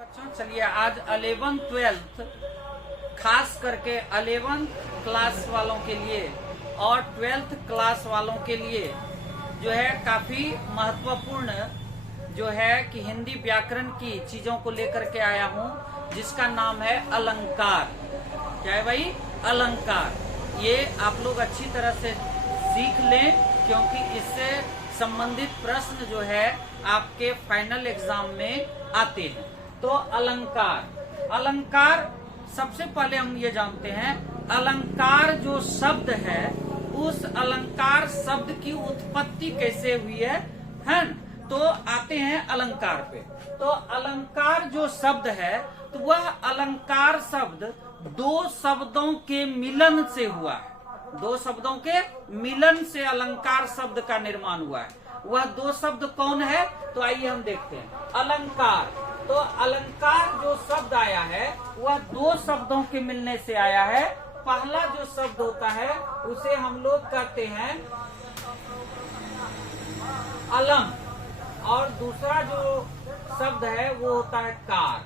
बच्चों चलिए आज 11th-12th खास करके 11th क्लास वालों के लिए और 12th क्लास वालों के लिए जो है काफी महत्वपूर्ण जो है कि हिंदी व्याकरण की चीजों को लेकर के आया हूँ, जिसका नाम है अलंकार। क्या है भाई? अलंकार। ये आप लोग अच्छी तरह से सीख लें, क्योंकि इससे संबंधित प्रश्न जो है आपके फाइनल एग्जाम में आते हैं। तो अलंकार सबसे पहले हम ये जानते हैं, अलंकार जो शब्द है उस अलंकार शब्द की उत्पत्ति कैसे हुई है तो आते हैं अलंकार पे। तो अलंकार जो शब्द है तो वह अलंकार शब्द दो शब्दों के मिलन से हुआ है। दो शब्दों के मिलन से अलंकार शब्द का निर्माण हुआ है। वह दो शब्द कौन है? तो आइए हम देखते हैं। अलंकार, तो अलंकार जो शब्द आया है वह दो शब्दों के मिलने से आया है। पहला जो शब्द होता है उसे हम लोग कहते हैं अलम, और दूसरा जो शब्द है वो होता है कार।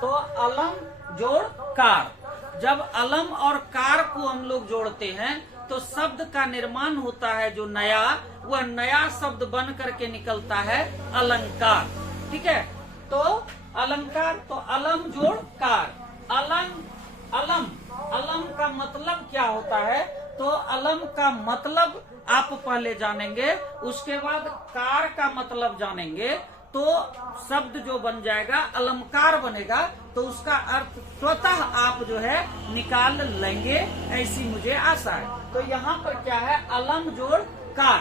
तो अलम जोड़ कार, जब अलम और कार को हम लोग जोड़ते हैं तो शब्द का निर्माण होता है जो नया, वह नया शब्द बन करके निकलता है अलंकार। ठीक है, तो अलंकार, तो अलम जोड़ कार। अलम का मतलब क्या होता है? तो अलम का मतलब आप पहले जानेंगे, उसके बाद कार का मतलब जानेंगे, तो शब्द जो बन जाएगा अलंकार बनेगा। तो उसका अर्थ स्वतः आप जो है निकाल लेंगे, ऐसी मुझे आशा है। तो यहाँ पर क्या है? अलम जोड़ कार।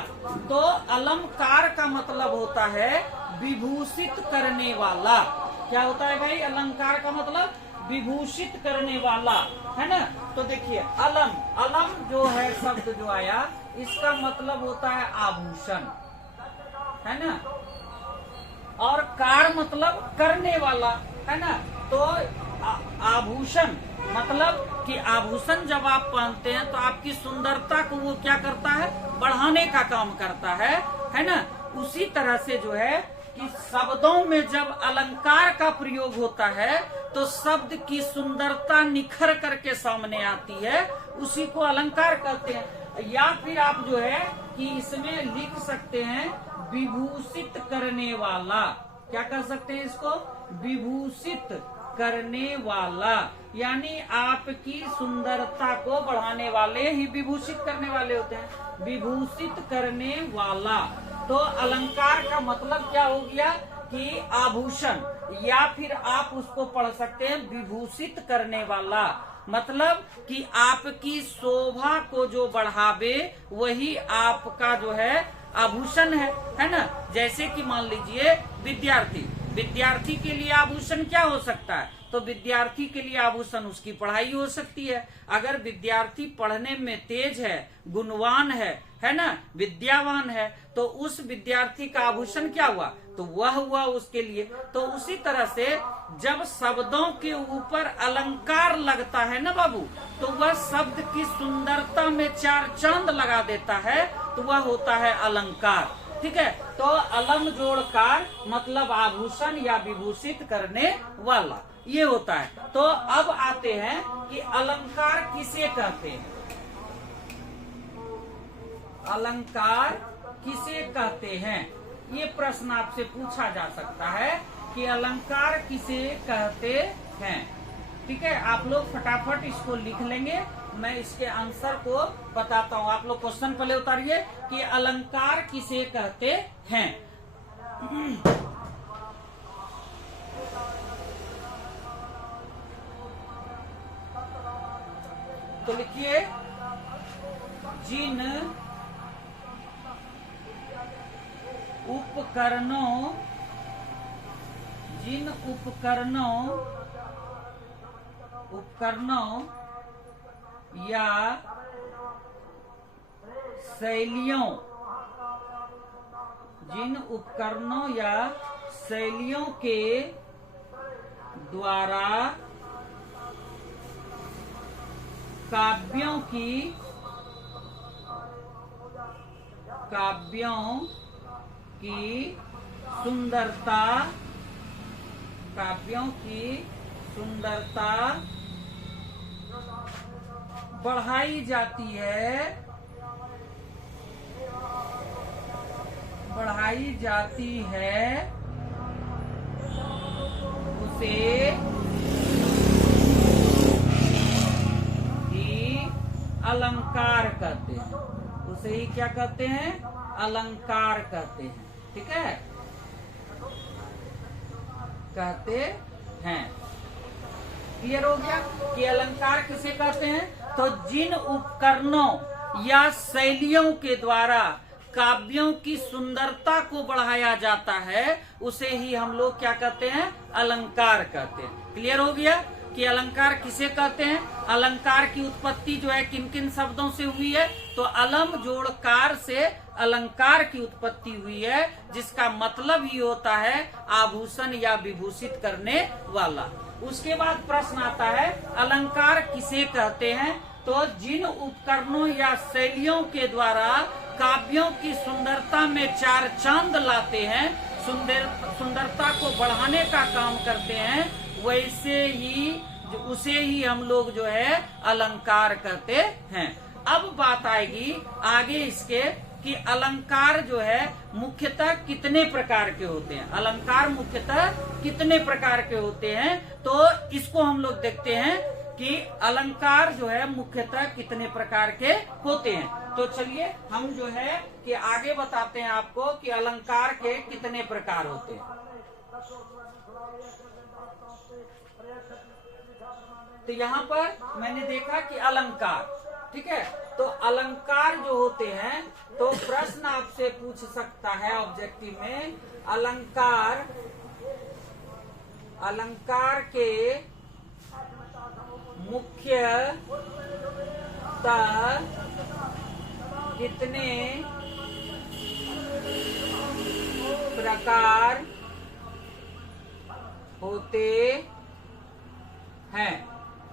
तो अलंकार का मतलब होता है विभूषित करने वाला। क्या होता है भाई? अलंकार का मतलब विभूषित करने वाला, है ना। तो देखिए अलम जो है शब्द जो आया, इसका मतलब होता है आभूषण, है ना। और कार मतलब करने वाला, है ना। तो आभूषण मतलब कि आभूषण जब आप पहनते हैं तो आपकी सुंदरता को वो क्या करता है? बढ़ाने का काम करता है ना। उसी तरह से जो है कि शब्दों में जब अलंकार का प्रयोग होता है तो शब्द की सुंदरता निखर करके सामने आती है, उसी को अलंकार कहते हैं। या फिर आप जो है कि इसमें लिख सकते हैं विभूषित करने वाला। क्या कर सकते हैं इसको? विभूषित करने वाला, यानी आपकी सुंदरता को बढ़ाने वाले ही विभूषित करने वाले होते हैं। विभूषित करने वाला, तो अलंकार का मतलब क्या हो गया कि आभूषण, या फिर आप उसको पढ़ सकते हैं विभूषित करने वाला, मतलब कि आपकी शोभा को जो बढ़ावे वही आपका जो है आभूषण है ना। जैसे कि मान लीजिए विद्यार्थी के लिए आभूषण क्या हो सकता है? तो विद्यार्थी के लिए आभूषण उसकी पढ़ाई हो सकती है। अगर विद्यार्थी पढ़ने में तेज है, गुणवान है ना, विद्यावान है, तो उस विद्यार्थी का आभूषण क्या हुआ? तो वह हुआ उसके लिए। तो उसी तरह से जब शब्दों के ऊपर अलंकार लगता है ना बाबू, तो वह शब्द की सुंदरता में चार चांद लगा देता है, तो वह होता है अलंकार। ठीक है, तो अलम जोड़ कार मतलब आभूषण या विभूषित करने वाला, ये होता है। तो अब आते हैं कि अलंकार किसे कहते हैं। अलंकार किसे कहते हैं, ये प्रश्न आपसे पूछा जा सकता है कि अलंकार किसे कहते हैं। ठीक है, आप लोग फटाफट इसको लिख लेंगे, मैं इसके आंसर को बताता हूँ। आप लोग क्वेश्चन पहले उतारिए कि अलंकार किसे कहते हैं। तो लिखिए, जिन उपकरणों या शैलियों, जिन उपकरणों या शैलियों के द्वारा काव्यों की सुंदरता काव्यों की सुंदरता बढ़ाई जाती है, उसे ही अलंकार कहते हैं। उसे ही क्या कहते हैं? अलंकार कहते हैं। ठीक है, कहते हैं। क्लियर हो गया कि अलंकार किसे कहते हैं? तो जिन उपकरणों या शैलियों के द्वारा काव्यों की सुंदरता को बढ़ाया जाता है, उसे ही हम लोग क्या कहते हैं? अलंकार कहते हैं। क्लियर हो गया कि अलंकार किसे कहते हैं? अलंकार की उत्पत्ति जो है किन किन शब्दों से हुई है? तो अलम जोड़ कार से अलंकार की उत्पत्ति हुई है, जिसका मतलब ही होता है आभूषण या विभूषित करने वाला। उसके बाद प्रश्न आता है अलंकार किसे कहते हैं? तो जिन उपकरणों या शैलियों के द्वारा काव्यों की सुंदरता में चार चांद लाते हैं, सुंदरता को बढ़ाने का काम करते हैं, वैसे ही उसे ही हम लोग जो है अलंकार कहते हैं। अब बात आएगी आगे इसके कि अलंकार जो है मुख्यतः कितने प्रकार के होते हैं। अलंकार मुख्यतः कितने प्रकार के होते हैं, तो इसको हम लोग देखते हैं कि अलंकार जो है मुख्यतः कितने प्रकार के होते हैं। तो चलिए हम जो है कि आगे बताते हैं आपको कि अलंकार के कितने प्रकार होते हैं। तो यहाँ पर मैंने देखा कि अलंकार, ठीक है, तो अलंकार जो होते हैं, तो प्रश्न आपसे पूछ सकता है ऑब्जेक्टिव में, अलंकार के मुख्यतः कितने प्रकार होते हैं?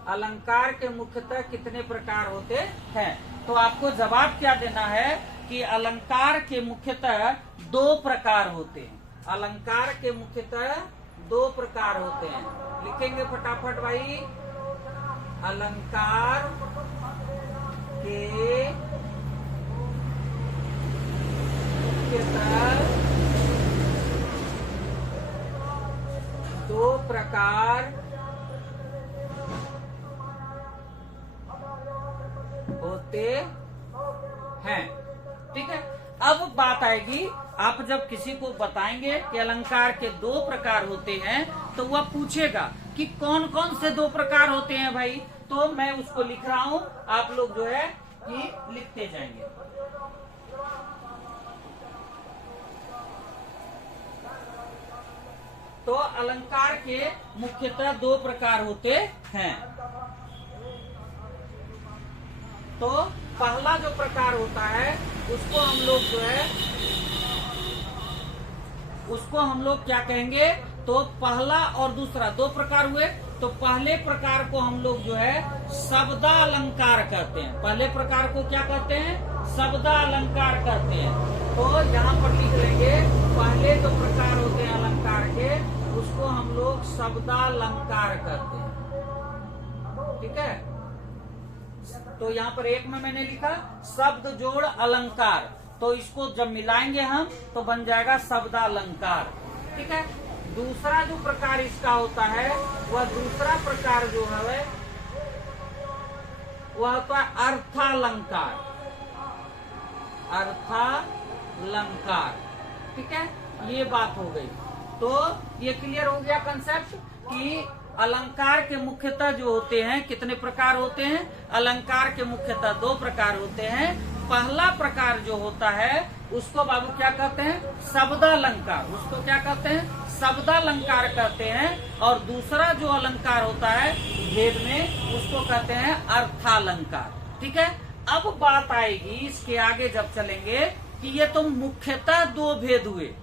अलंकार के मुख्यतः कितने प्रकार होते हैं? तो आपको जवाब क्या देना है कि अलंकार के मुख्यतः दो प्रकार होते हैं। अलंकार के मुख्यतः दो प्रकार होते हैं। लिखेंगे फटाफट भाई। अलंकार के मुख्यतः दो प्रकार होते हैं। ठीक है, अब बात आएगी, आप जब किसी को बताएंगे कि अलंकार के दो प्रकार होते हैं, तो वह पूछेगा कि कौन कौन से दो प्रकार होते हैं भाई। तो मैं उसको लिख रहा हूं, आप लोग जो है कि लिखते जाएंगे। तो अलंकार के मुख्यतः दो प्रकार होते हैं। तो पहला जो प्रकार होता है उसको हम लोग जो है उसको हम लोग क्या कहेंगे? तो पहला और दूसरा दो प्रकार हुए, तो पहले प्रकार को हम लोग जो है शब्दालंकार कहते हैं। पहले प्रकार को क्या कहते हैं? शब्दालंकार कहते हैं। तो यहाँ पर लिख लेंगे पहले जो प्रकार होते हैं अलंकार के, उसको हम लोग शब्दालंकार कहते हैं। ठीक है, तो यहाँ पर एक में मैंने लिखा शब्द जोड़ अलंकार, तो इसको जब मिलाएंगे हम तो बन जाएगा शब्दालंकार। ठीक है, दूसरा जो प्रकार इसका होता है, वह दूसरा प्रकार जो है वह होता है अर्थालंकार। अर्थालंकार, ठीक है, ये बात हो गई। तो ये क्लियर हो गया कंसेप्ट कि अलंकार के मुख्यतः जो होते हैं कितने प्रकार होते हैं? अलंकार के मुख्यतः दो प्रकार होते हैं। पहला प्रकार जो होता है उसको बाबू क्या कहते हैं? शब्दालंकार। उसको क्या कहते हैं? शब्दालंकार कहते हैं। और दूसरा जो अलंकार होता है भेद में, उसको कहते हैं अर्थालंकार। ठीक है, अब बात आएगी इसके आगे जब चलेंगे कि ये तो मुख्यतः दो भेद हुए,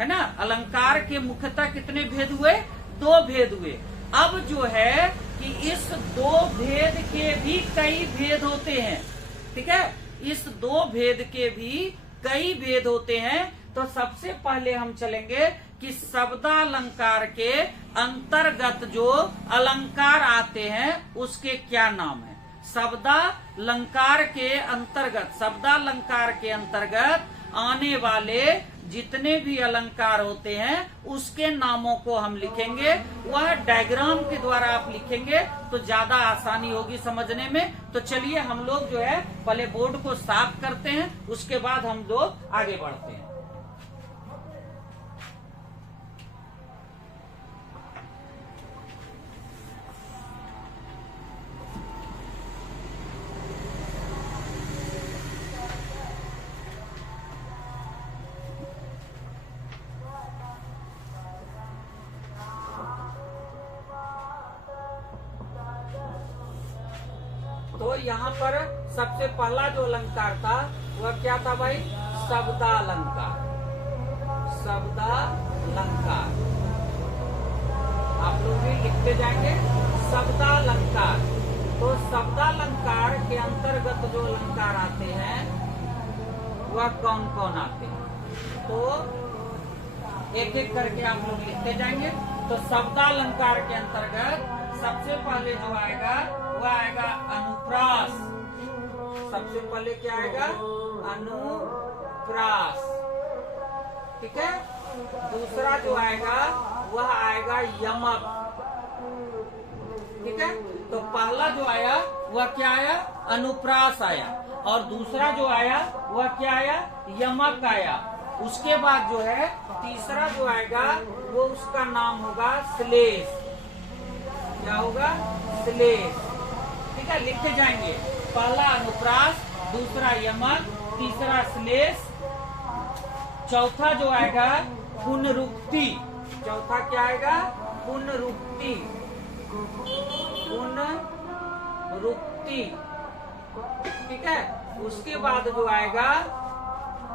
है ना। अलंकार के मुख्यतः कितने भेद हुए? दो भेद हुए। अब जो है कि इस दो भेद के भी कई भेद होते हैं। ठीक है, इस दो भेद के भी कई भेद होते हैं। तो सबसे पहले हम चलेंगे कि शब्दालंकार के अंतर्गत जो अलंकार आते हैं उसके क्या नाम है। शब्दालंकार के अंतर्गत आने वाले जितने भी अलंकार होते हैं उसके नामों को हम लिखेंगे। वह डायग्राम के द्वारा आप लिखेंगे तो ज्यादा आसानी होगी समझने में। तो चलिए हम लोग जो है पहले बोर्ड को साफ करते हैं, उसके बाद हम लोग आगे बढ़ते हैं। तो यहाँ पर सबसे पहला जो अलंकार था वह क्या था भाई, शब्दालंकार। शब्दालंकार आप लोग भी लिखते जाएंगे शब्दालंकार। तो शब्दालंकार के अंतर्गत जो अलंकार आते हैं वह कौन कौन आते हैं, तो एक एक करके आप लोग लिखते जाएंगे। तो शब्दालंकार के अंतर्गत सबसे पहले जो आएगा वह आएगा अनुप्रास। सबसे पहले क्या आएगा, अनुप्रास, ठीक है। दूसरा जो आएगा वह आएगा यमक, ठीक है। तो पहला जो आया वह क्या आया, अनुप्रास आया, और दूसरा जो आया वह क्या आया, यमक आया। उसके बाद जो है तीसरा जो आएगा वो उसका नाम होगा श्लेष। क्या होगा, श्लेष, ठीक है। लिखते जाएंगे, पहला अनुप्रास, दूसरा यमक, तीसरा श्लेष, चौथा जो आएगा पुनरुक्ति। चौथा क्या आएगा, पुनरुक्ति। पुनरुक्ति, ठीक है। उसके बाद जो आएगा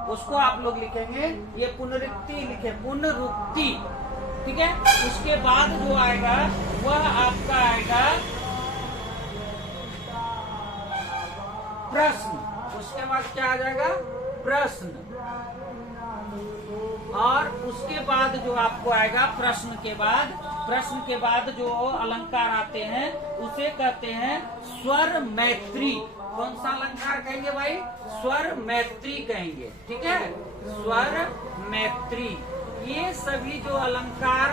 उसको आप लोग लिखेंगे, ये पुनरुक्ति लिखे, पुनरुक्ति, ठीक है। उसके बाद जो आएगा वह आपका आएगा प्रश्न। उसके बाद क्या आ जाएगा, प्रश्न। और उसके बाद जो आपको आएगा प्रश्न के बाद जो अलंकार आते हैं उसे कहते हैं स्वर मैत्री। कौन सा अलंकार कहेंगे भाई, स्वर मैत्री कहेंगे, ठीक है। स्वर मैत्री, ये सभी जो अलंकार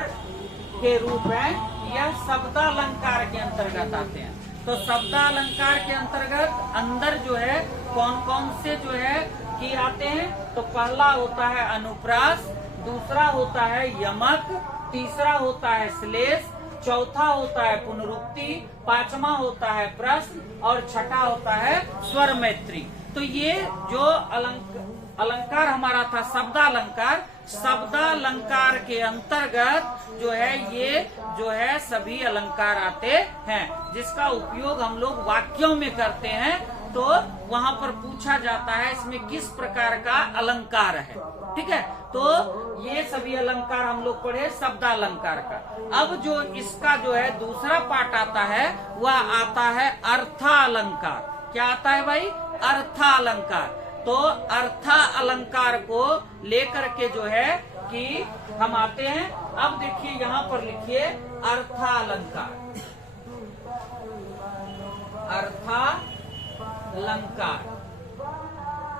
के रूप हैं यह शब्दालंकार के अंतर्गत आते हैं। तो शब्दालंकार के अंतर्गत अंदर जो है कौन कौन से जो है कि आते हैं, तो पहला होता है अनुप्रास, दूसरा होता है यमक, तीसरा होता है श्लेष, चौथा होता है पुनरुक्ति, पांचवा होता है प्रश्न, और छठा होता है स्वर मैत्री। तो ये जो अलंकार हमारा था शब्दालंकार, शब्दालंकार के अंतर्गत जो है ये जो है सभी अलंकार आते हैं, जिसका उपयोग हम लोग वाक्यों में करते हैं। तो वहां पर पूछा जाता है इसमें किस प्रकार का अलंकार है, ठीक है। तो ये सभी अलंकार हम लोग पढ़े शब्दालंकार का। अब जो इसका जो है दूसरा पार्ट आता है वह आता है अर्थालंकार। क्या आता है भाई, अर्थालंकार। तो अर्था अलंकार को लेकर के जो है कि हम आते हैं। अब देखिए यहाँ पर लिखिए अर्थालंकार।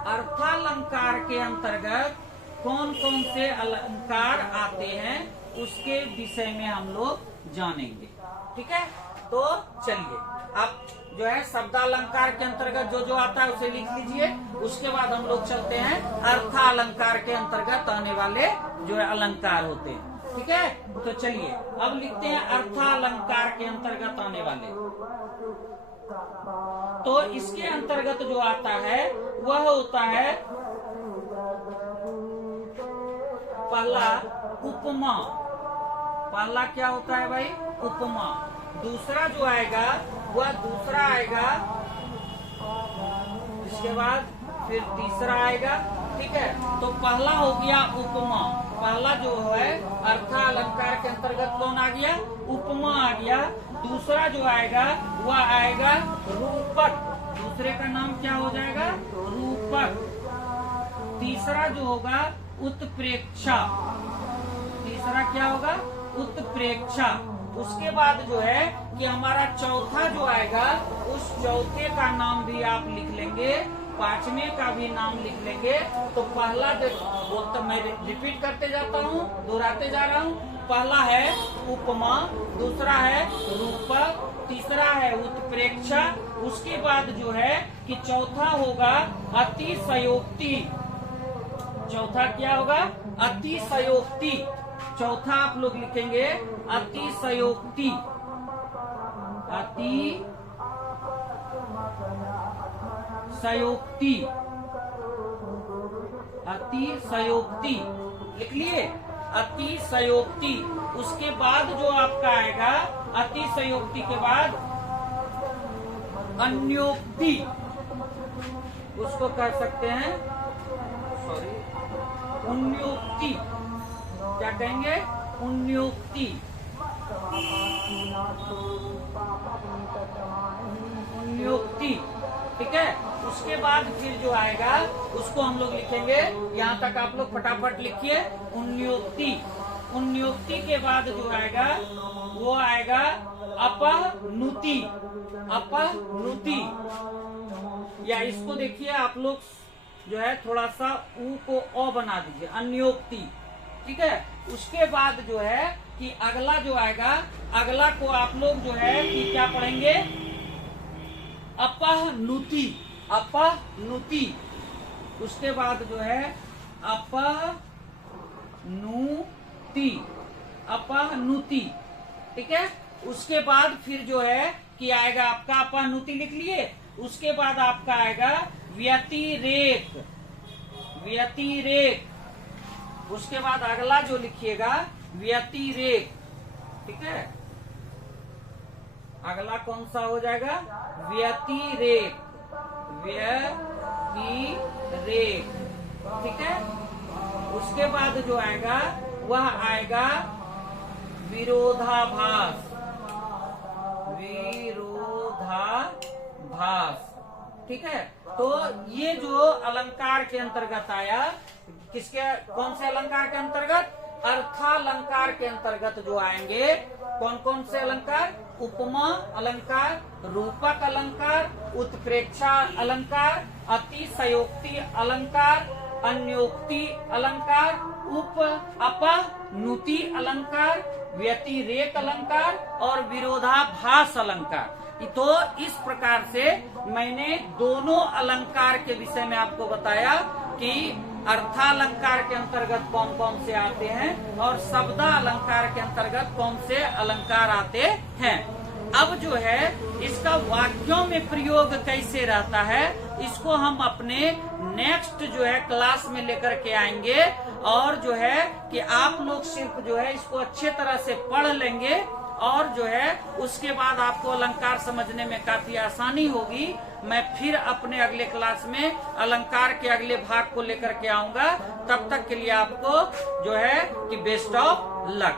अर्थालंकार के अंतर्गत कौन कौन से अलंकार आते हैं उसके विषय में हम लोग जानेंगे, ठीक है। तो चलिए आप जो है शब्दालंकार के अंतर्गत जो जो आता है उसे लिख लीजिए। उसके बाद हम लोग चलते हैं अर्थालंकार के अंतर्गत आने वाले जो है अलंकार होते हैं, ठीक है। तो चलिए अब लिखते हैं अर्थालंकार के अंतर्गत आने वाले। तो इसके अंतर्गत जो आता है वह होता है पहला उपमा। पहला क्या होता है भाई, उपमा। दूसरा जो आएगा वह दूसरा आएगा, इसके बाद फिर तीसरा आएगा, ठीक है। तो पहला हो गया उपमा। पहला जो है अर्थालंकार के अंतर्गत कौन आ गया, उपमा आ गया। दूसरा जो आएगा वह आएगा रूपक। दूसरे का नाम क्या हो जाएगा, रूपक। तीसरा जो होगा उत्प्रेक्षा। तीसरा क्या होगा, उत्प्रेक्षा। उसके बाद जो है कि हमारा चौथा जो आएगा, उस चौथे का नाम भी आप लिख लेंगे, पांचवें का भी नाम लिख लेंगे। तो पहला वो तो मैं रिपीट करते जाता हूँ, दोहराते जा रहा हूँ। पहला है उपमा, दूसरा है रूपक, तीसरा है उत्प्रेक्षा। उसके बाद जो है कि चौथा होगा अतिशयोक्ति। चौथा क्या होगा, अतिशयोक्ति। चौथा आप लोग लिखेंगे अतिशयोक्ति। अतिशयोक्ति, अतिशयोक्ति लिख लिए, अतिशयोक्ति। उसके बाद जो आपका आएगा, अतिशयोक्ति के बाद अन्योक्ति, उसको कर सकते हैं, सॉरी, उन्योक्ति। क्या कहेंगे, उन्योक्ति, उन्योक्ति। ठीक है। उसके बाद फिर जो आएगा उसको हम लोग लिखेंगे, यहाँ तक आप लोग फटाफट लिखिए, उन्योक्ति। उन्योक्ति के बाद जो आएगा वो आएगा अपनुति। अपनुति, या इसको देखिए आप लोग जो है थोड़ा सा ऊ को अ बना दीजिए, अन्योक्ति। ठीक है। उसके बाद जो है कि अगला जो आएगा, अगला को आप लोग जो है कि क्या पढ़ेंगे, अपनुति। अपनुति। उसके बाद जो है अपनुति, अपनुति। ठीक है। उसके बाद फिर जो है कि आएगा आपका, अपनुति लिख लिए। उसके बाद आपका आएगा व्यतिरेक। व्यतिरेक। उसके बाद अगला जो लिखिएगा व्यतिरेक। ठीक है। अगला कौन सा हो जाएगा, व्यतिरेक। व्यतिरेक। ठीक है। उसके बाद जो आएगा वह आएगा विरोधाभास। विरोधाभास। ठीक है। तो ये जो अलंकार के अंतर्गत आया, किसके, कौन से अलंकार के अंतर्गत, अर्थालंकार के अंतर्गत जो आएंगे, कौन कौन से अलंकार, उपमा अलंकार, रूपक अलंकार, उत्प्रेक्षा अलंकार, अतिशयोक्ति अलंकार, अन्योक्ति अलंकार, अपनुति अलंकार, व्यतिरेक अलंकार और विरोधाभास अलंकार। तो इस प्रकार से मैंने दोनों अलंकार के विषय में आपको बताया कि अर्थालंकार के अंतर्गत कौन कौन से आते हैं और शब्दा अलंकार के अंतर्गत कौन से अलंकार आते हैं। अब जो है इसका वाक्यों में प्रयोग कैसे रहता है, इसको हम अपने नेक्स्ट जो है क्लास में लेकर के आएंगे। और जो है कि आप लोग सिर्फ जो है इसको अच्छे तरह से पढ़ लेंगे और जो है उसके बाद आपको अलंकार समझने में काफी आसानी होगी। मैं फिर अपने अगले क्लास में अलंकार के अगले भाग को लेकर के आऊंगा। तब तक के लिए आपको जो है कि बेस्ट ऑफ लक।